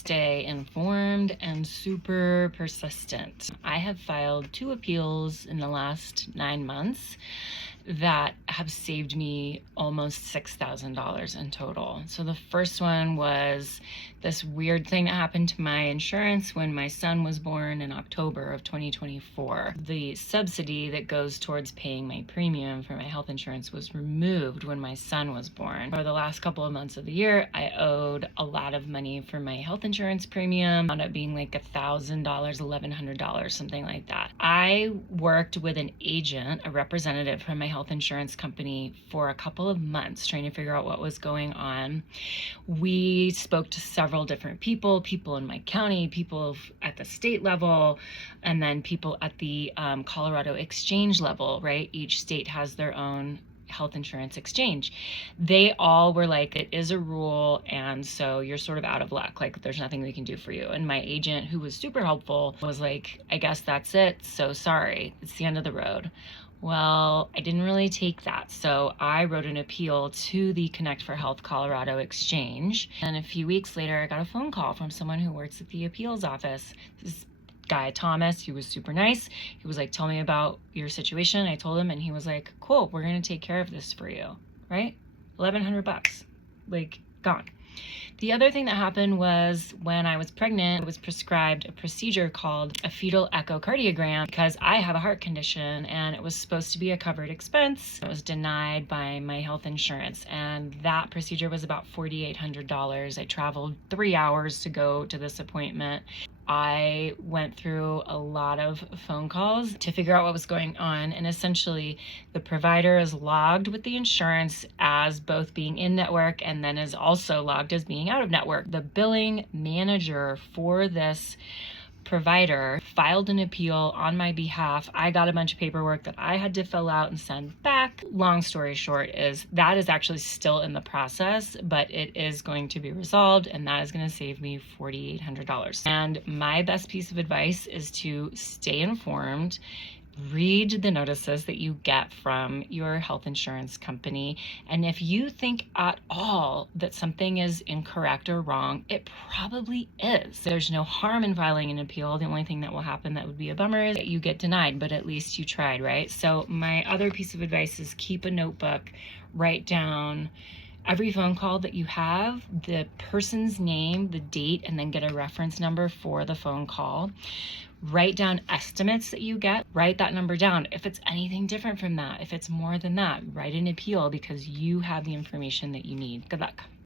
stay informed and super persistent. I have filed 2 appeals in the last 9 months that have saved me almost $6,000 in total. So the first one was this weird thing that happened to my insurance when my son was born in October of 2024. The subsidy that goes towards paying my premium for my health insurance was removed when my son was born. For the last couple of months of the year, I owed a lot of money for my health insurance premium. It wound up being like $1,000, $1,100, something like that. I worked with an agent, a representative from my health insurance company, for a couple of months trying to figure out what was going on. We spoke to several different people in my county, people at the state level, and then people at the Colorado exchange level, right? Each state has their own health insurance exchange. They all were like, it is a rule, and so you're sort of out of luck. Like, there's nothing we can do for you. And my agent, who was super helpful, was like, I guess that's it. So sorry, it's the end of the road. Well, I didn't really take that. So I wrote an appeal to the Connect for Health Colorado exchange. And a few weeks later, I got a phone call from someone who works at the appeals office. This guy, Thomas, he was super nice. He was like, tell me about your situation. I told him, and he was like, cool, we're going to take care of this for you, right? $1,100, like, gone. The other thing that happened was when I was pregnant, I was prescribed a procedure called a fetal echocardiogram because I have a heart condition, and it was supposed to be a covered expense. It was denied by my health insurance, and that procedure was about $4,800. I traveled 3 hours to go to this appointment. I went through a lot of phone calls to figure out what was going on, and essentially the provider is logged with the insurance as both being in network and then is also logged as being out of network. The billing manager for this provider filed an appeal on my behalf. I got a bunch of paperwork that I had to fill out and send back. Long story short is that is actually still in the process, but it is going to be resolved, and that is going to save me $4,800. And my best piece of advice is to stay informed. Read the notices that you get from your health insurance company. And if you think at all that something is incorrect or wrong, it probably is. There's no harm in filing an appeal. The only thing that will happen that would be a bummer is that you get denied, but at least you tried, right? So my other piece of advice is keep a notebook, write down every phone call that you have, the person's name, the date, and then get a reference number for the phone call. Write down estimates that you get. Write that number down. If it's anything different from that, if it's more than that, write an appeal because you have the information that you need. Good luck.